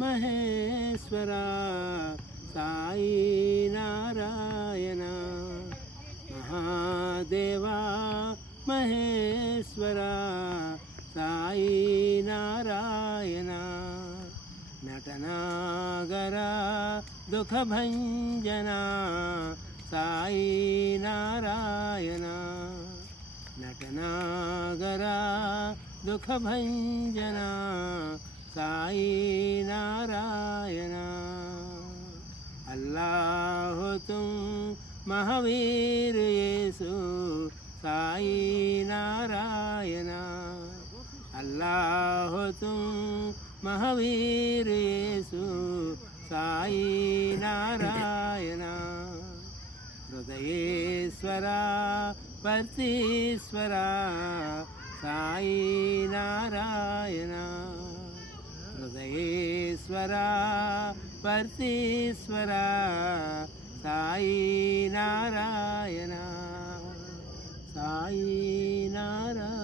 Maheshwara Sai Narayana Mahadeva Maheshwara Sai Narayana నటనాగర దుఃఖభంజన Sai Narayana నటనాగర దుఃఖభంజన Sai Narayana Allah Tum Mahavir Yesu Sai Narayana Allah Tum Mahavir Yesu Sai Narayana హృదయేశ్వర పర్తీశ్వర Sai Narayana హృదయేశ్వర పర్తీశ్వర Sai Narayana Sai Narayana.